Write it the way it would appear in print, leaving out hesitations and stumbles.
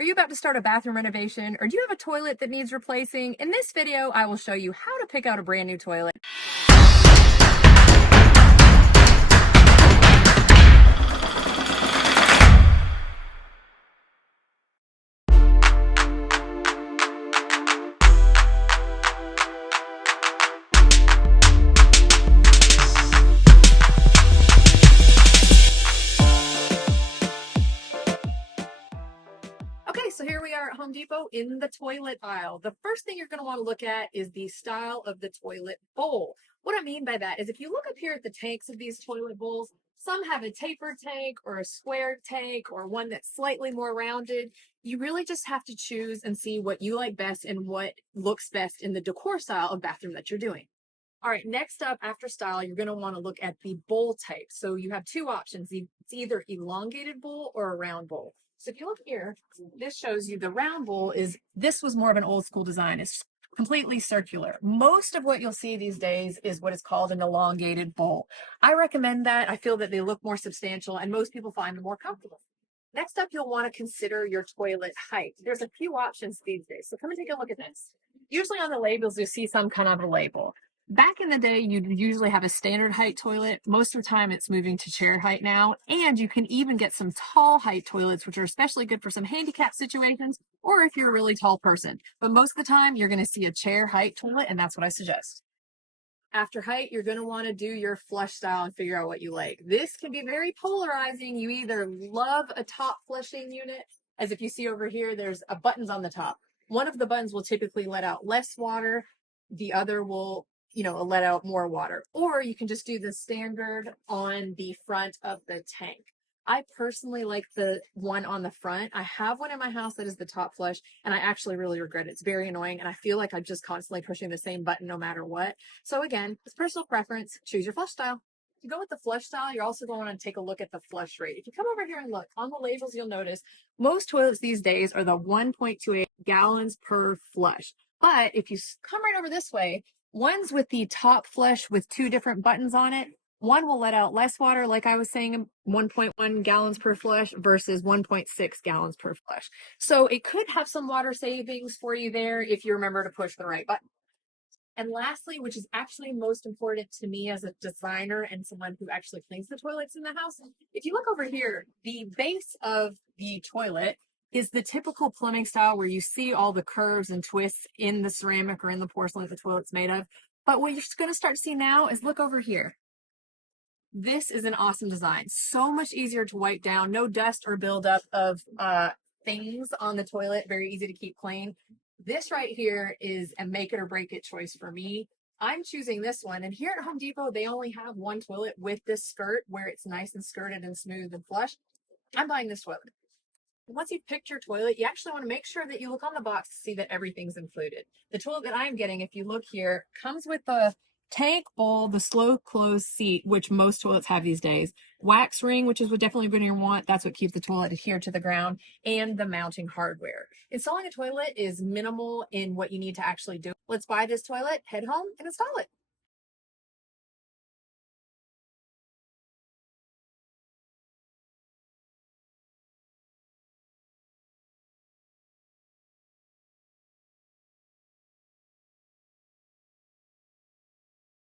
Are you about to start a bathroom renovation, or do you have a toilet that needs replacing? In this video, I will show you how to pick out a brand new toilet. Okay, so here we are at Home Depot in the toilet aisle. The first thing you're going to want to look at is the style of the toilet bowl. What I mean by that is if you look up here at the tanks of these toilet bowls, some have a tapered tank or a square tank or one that's slightly more rounded. You really just have to choose and see what you like best and what looks best in the decor style of bathroom that you're doing. All right, next up after style, you're going to want to look at the bowl type. So you have two options. It's either elongated bowl or a round bowl. So if you look here, this shows you the round bowl this was more of an old school design. It's completely circular. Most of what you'll see these days is what is called an elongated bowl. I recommend that. I feel that they look more substantial and most people find them more comfortable. Next up, you'll want to consider your toilet height. There's a few options these days. So come and take a look at this. Usually on the labels, you'll see some kind of a label. Back in the day, you'd usually have a standard height toilet. Most of the time, it's moving to chair height now. And you can even get some tall height toilets, which are especially good for some handicap situations or if you're a really tall person. But most of the time, you're going to see a chair height toilet, and that's what I suggest. After height, you're going to want to do your flush style and figure out what you like. This can be very polarizing. You either love a top flushing unit, as if you see over here, there's buttons on the top. One of the buttons will typically let out less water. The other will let out more water. Or you can just do the standard on the front of the tank. I personally like the one on the front. I have one in my house that is the top flush, and I actually really regret it. It's very annoying, and I feel like I'm just constantly pushing the same button no matter what. So again, it's personal preference. Choose your flush style. To go with the flush style, you're also going to want to take a look at the flush rate. If you come over here and look on the labels, you'll notice most toilets these days are the 1.28 gallons per flush. But if you come right over this way, ones with the top flush with two different buttons on it, one will let out less water, like I was saying, 1.1 gallons per flush versus 1.6 gallons per flush. So it could have some water savings for you there if you remember to push the right button. And lastly, which is actually most important to me as a designer and someone who actually cleans the toilets in the house, if you look over here, the base of the toilet is the typical plumbing style where you see all the curves and twists in the ceramic or in the porcelain that the toilet's made of. But what you're going to start to see now is look over here. This is an awesome design. So much easier to wipe down. No dust or buildup of things on the toilet. Very easy to keep clean. This right here is a make it or break it choice for me. I'm choosing this one. And here at Home Depot, they only have one toilet with this skirt where it's nice and skirted and smooth and flush. I'm buying this toilet. Once you've picked your toilet, you actually want to make sure that you look on the box to see that everything's included. The toilet that I'm getting, if you look here, comes with the tank bowl, the slow close seat, which most toilets have these days, wax ring, which is what definitely going to want. That's what keeps the toilet adhered to the ground, and the mounting hardware. Installing a toilet is minimal in what you need to actually do. Let's buy this toilet, head home, and install it.